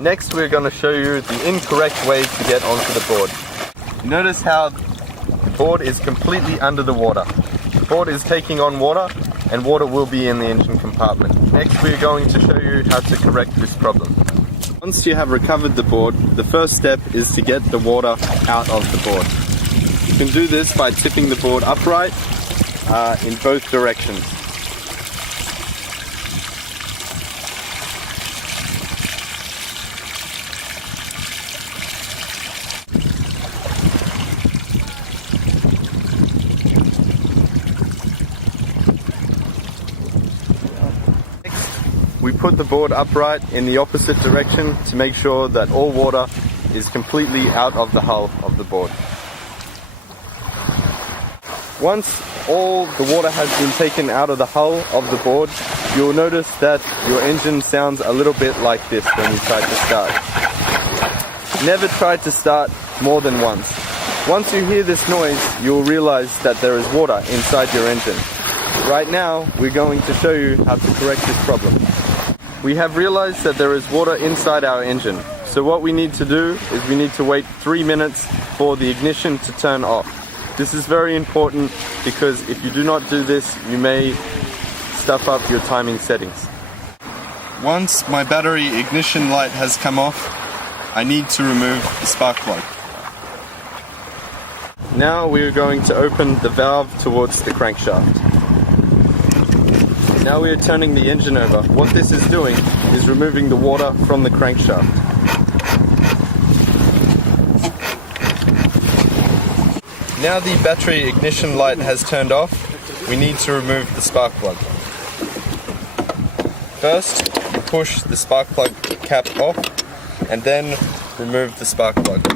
Next, we're going to show you the incorrect way to get onto the board. Notice how the board is completely under the water. The board is taking on water, and water will be in the engine compartment. Next, we're going to show you how to correct this problem. Once you have recovered the board, the first step is to get the water out of the board. You can do this by tipping the board upright in both directions. We put the board upright in the opposite direction to make sure that all water is completely out of the hull of the board. Once all the water has been taken out of the hull of the board, you'll notice that your engine sounds a little bit like this when you try to start. Never try to start more than once. Once you hear this noise, you'll realize that there is water inside your engine. Right now, we're going to show you how to correct this problem. We have realized that there is water inside our engine. So what we need to do is we need to wait 3 minutes for the ignition to turn off. This is very important because if you do not do this, you may stuff up your timing settings. Once my battery ignition light has come off, I need to remove the spark plug. Now we are going to open the valve towards the crankshaft. Now we are turning the engine over. What this is doing is removing the water from the crankshaft. Now the battery ignition light has turned off, we need to remove the spark plug. First, you push the spark plug cap off and then remove the spark plug.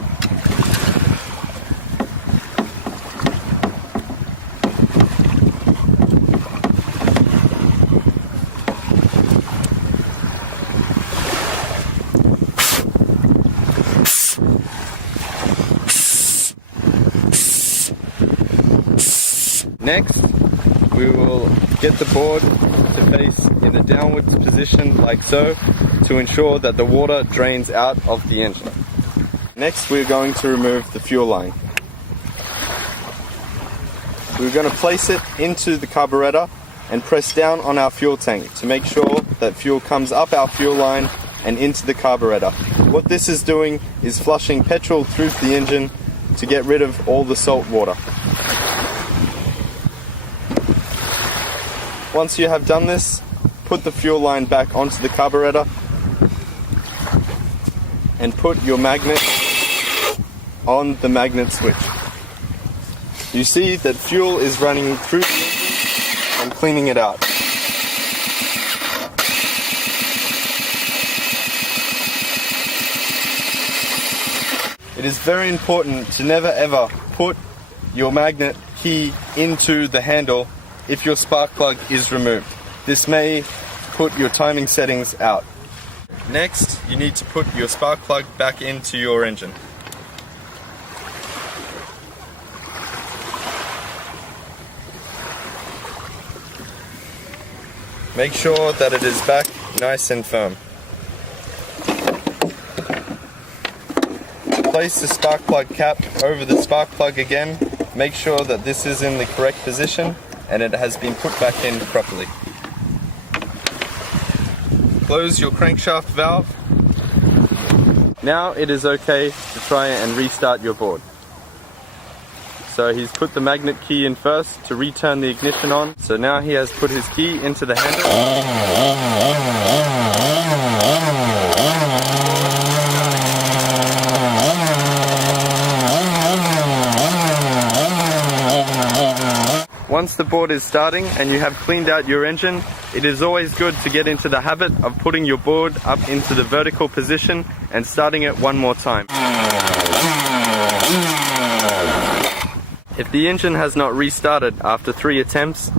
Next, we will get the board to face in a downwards position like so to ensure that the water drains out of the engine. Next, we're going to remove the fuel line. We're going to place it into the carburetor and press down on our fuel tank to make sure that fuel comes up our fuel line and into the carburetor. What this is doing is flushing petrol through the engine to get rid of all the salt water. Once you have done this, put the fuel line back onto the carburetor and put your magnet on the magnet switch. You see that fuel is running through the engine and cleaning it out. It is very important to never ever put your magnet key into the handle if your spark plug is removed. This may put your timing settings out. Next, you need to put your spark plug back into your engine. Make sure that it is back nice and firm. Place the spark plug cap over the spark plug again. Make sure that this is in the correct position and it has been put back in properly. Close your crankshaft valve. Now it is okay to try and restart your board. So he's put the magnet key in first to return the ignition on. So now he has put his key into the handle. Once the board is starting and you have cleaned out your engine, it is always good to get into the habit of putting your board up into the vertical position and starting it one more time. If the engine has not restarted after 3 attempts,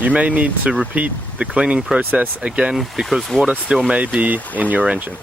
you may need to repeat the cleaning process again because water still may be in your engine.